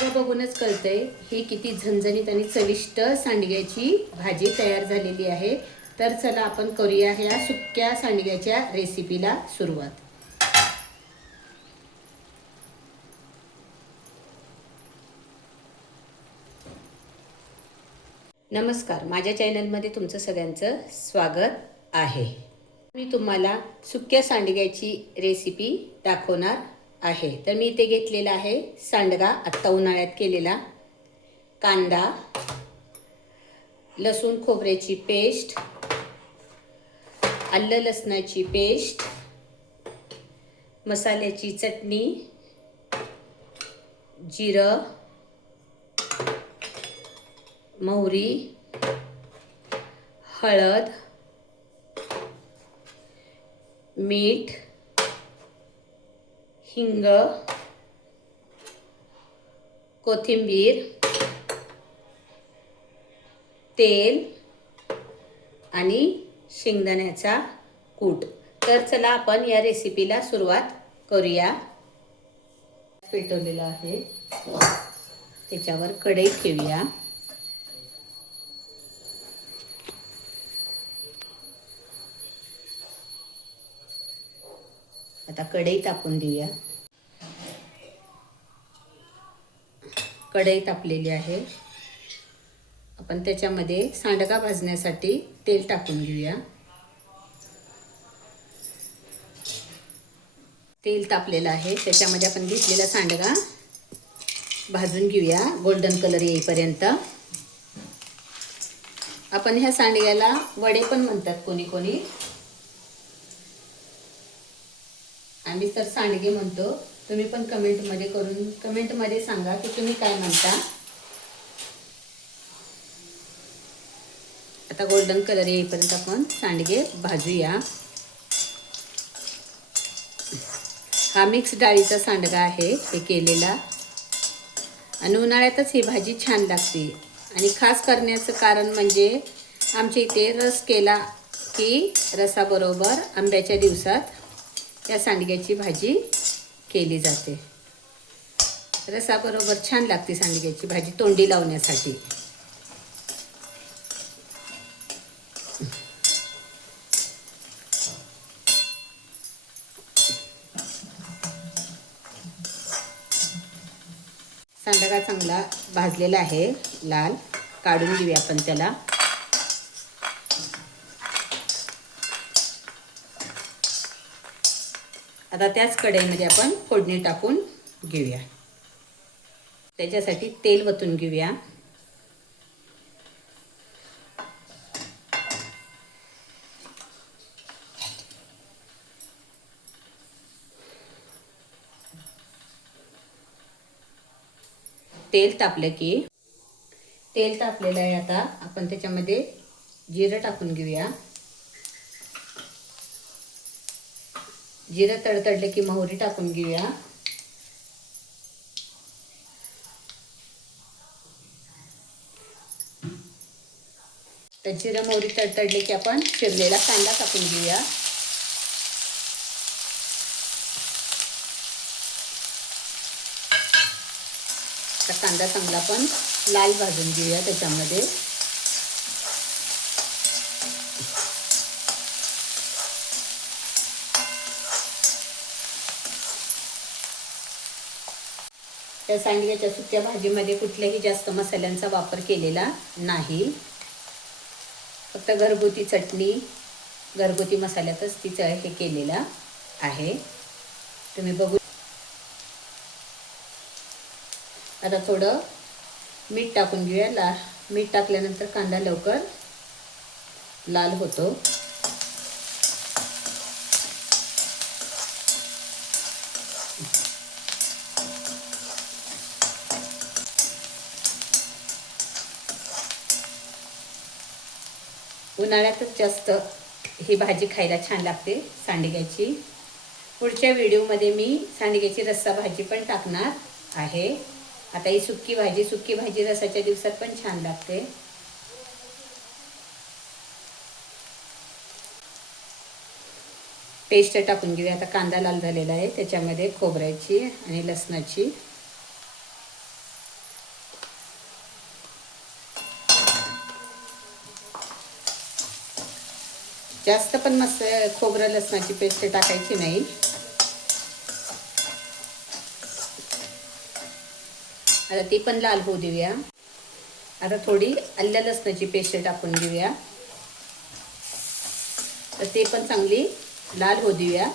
तुम्हाला बघूनच कळतंय ही किती झणझणीत आणि चविष्ट सांडग्याची भाजी तयार झालेली आहे। तर चला आपण करूया ह्या सुक्या सांडग्याच्या रेसिपीला सुरुवात। नमस्कार, माझ्या चॅनलमध्ये तुमचं सगळ्यांचं स्वागत आहे। मी तुम्हाला सुक्या सांडग्याची रेसिपी दाखवणार आहे। तर मी इथे घेतलेला आहे सांडगा आत्ता उन्हाळ्यात केलेला, कांदा, लसूण खोबऱ्याची पेस्ट, आलं लसणाची पेस्ट, मसाल्याची चटणी, जिरं, मोहरी, हळद, मीठ, हिंग, कोथिंबीर, तेल आणि शेंगदाण्याचा कूट। तर चला आपण या रेसिपीला सुरुवात करूया। पेटवलेला आहे, त्याच्यावर कढई ठेवूया। आता कढई तापून देऊया। कढई तापलेली आहे, आपण त्याच्यामध्ये सांडगा भाजण्यासाठी तेल टाकून घेऊया। तेल तापलेलं आहे, त्याच्यामध्ये आपण घेतलेला सांडगा भाजून घेऊया गोल्डन कलर येईपर्यंत। आपण ह्या सांडग्याला वडे पण म्हणतात कोणी कोणी, आम्ही तर सांडगे म्हणतो। तुम्ही पण कमेंटमध्ये सांगा की तुम्ही काय म्हणता। आता गोल्डन कलर येईपर्यंत आपण सांडगे भाजूया। हा मिक्स डाळीचा सांडगा आहे हे केलेला, आणि उन्हाळ्यातच ही भाजी छान लागते। आणि खास करण्याचं कारण म्हणजे आमच्या इथे रस केला की रसाबरोबर आंब्याच्या दिवसात या सांडग्याची भाजी केली जाते। रसाबरोबर छान लागते सांडग्याची भाजी तोंडी लावण्यासाठी। सांडगा चांगला भाजलेला आहे, लाल, काढून घेऊया आपण त्याला। आता त्याच कढईमध्ये आपण फोडणी टाकून घेऊया। त्याच्यासाठी तेल वतून घेऊया। तेल तापलेलं आहे, आता आपण त्याच्यामध्ये जिरं टाकून घेऊया। जिरं तडतडले की मोहरी टाकून घेऊया। तर जिरं मोहरी तडतडले की आपण चिरलेला कांदा टाकून घेऊया। तर कांदा चांगला पण लाल भाजून घेऊया त्याच्यामध्ये। त्या सांडग्याच्या सुक्या भाजीमध्ये कुठल्याही जास्त मसाल्यांचा वापर केलेला नाही, फक्त घरगुती चटणी, घरगुती मसाल्यातच तिचं हे केलेला आहे, तुम्ही बघू। आता थोडं मीठ टाकून घेऊया। मीठ टाकल्यानंतर कांदा लवकर लाल होतो। उन्हाळ्यातच जास्त ही भाजी खायला छान लागते सांडग्याची। पुढच्या व्हिडिओमध्ये मी सांडग्याची रस्सा भाजी पण टाकणार आहे। आता ही सुक्की भाजी रसाच्या दिवसात पण छान लागते। पेस्ट टाकून घेऊया। आता कांदा लाल झालेला आहे, त्याच्यामध्ये खोबऱ्याची आणि लसणाची जास्त पण मस्त खोबरं लसणाची पेस्ट टाकायची नाही. आता ती पण लाल होऊ देऊया. आता थोडी आलं लसणाची पेस्ट टाकून घेऊया. तर ते पण चांगली लाल होऊ देऊया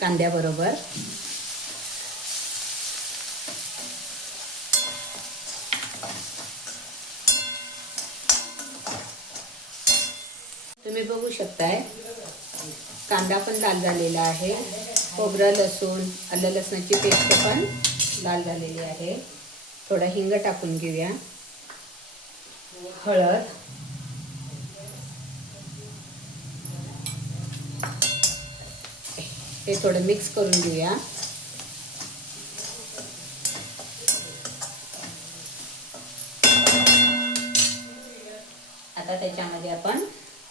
कांद्याबरोबर. तुम्ही बघू शकताय कांदा पण लाल झालेला आहे. खोबरं लसूण आलं लसणाची पेस्ट पण लाल झालेली आहे. थोडा हिंग टाकून घेऊया. हळद, हे थोडं मिक्स करून घेऊया. आता त्याच्यामध्ये आपण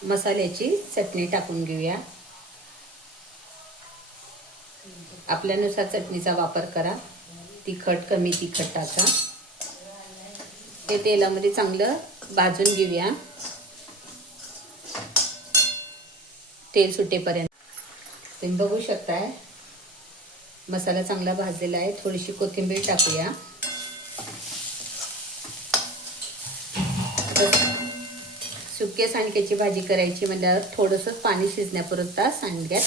मसाल्याची चटणी टाकून घेऊया. आपल्यानुसार चटणीचा वापर करा. तिखट कमी तिखट टाका. हे तेलामध्ये चांगलं भाजून घेऊया तेल सुटेपर्यंत. तुम्ही बघू शकताय मसाला चांगला भाजलेला आहे. थोडीशी कोथिंबीर टाकूया. सुक्या सांडग्याची भाजी करायची म्हटल्यावर थोडंसं पाणी शिजण्यापुरत सांडग्यात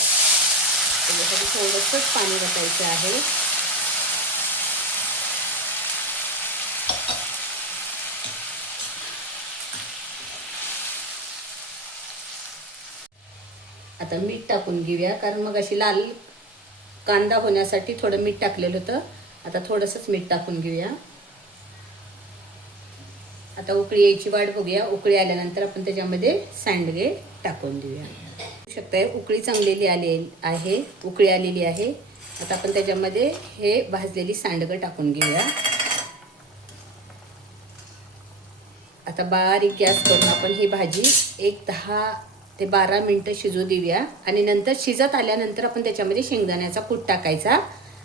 त्याच्यासाठी थोडंसंच पाणी वतायचं आहे. आता मीठ टाकून घेऊया, कारण मग अशी लाल कांदा होण्यासाठी थोडं मीठ टाकलेलं होतं. आता थोडंसंच मीठ टाकून घेऊया. आता उकळी यायची वाट बघूया. उकळी आल्यानंतर आपण त्याच्यामध्ये सांडगे टाकून देऊया. बघू शकताय उकळी चांगलेली उकळी आलेली आहे. आता आपण त्याच्यामध्ये हे भाजलेली सांडगं टाकून घेऊया. आता बारीक गॅस करून आपण ही भाजी 10 ते 12 मिनटं शिजू देऊया. आणि नंतर शिजत आल्यानंतर आपण त्याच्यामध्ये शेंगदाण्याचा कूट टाकायचा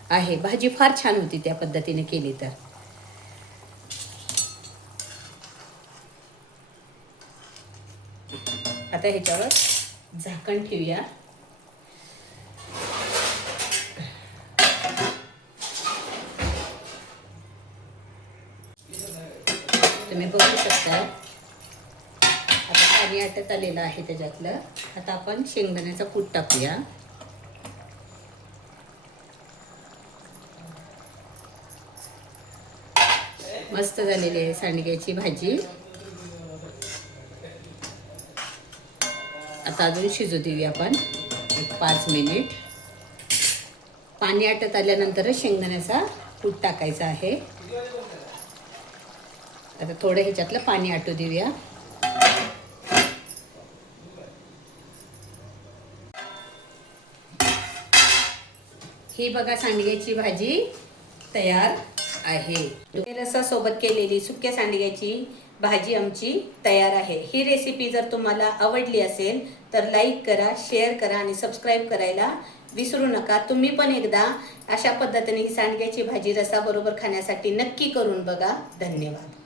आहे. भाजी फार छान होती त्या पद्धतीने केली तर. आता ह्याच्यावर झाकण ठेवूया. तुम्ही बघू शकता आता पाणी आटत आलेलं आहे त्याच्यातलं. आता आपण शेंगदाण्याचा कूट टाकूया. मस्त झालेली आहे सांडग्याची भाजी. आता अजून शिजू देऊया आपण 5 मिनिट. पाणी आटत आल्यानंतर शेंगदाण्याचा कूट टाकायचा आहे. आता थोडं ह्याच्यातलं पाणी आटू देऊया. ही बघा सांडग्याची भाजी तयार आहे. रसासोबत केलेली सुक्या सांडग्याची भाजी आमची तयार आहे. ही रेसिपी जर तुम्हाला आवडली असेल तर लाईक करा, शेअर करा आणि सबस्क्राईब करायला विसरू नका. तुम्ही पण एकदा अशा पद्धतीने ही सांडग्याची भाजी रसाबरोबर खाण्यासाठी नक्की करून बघा. धन्यवाद.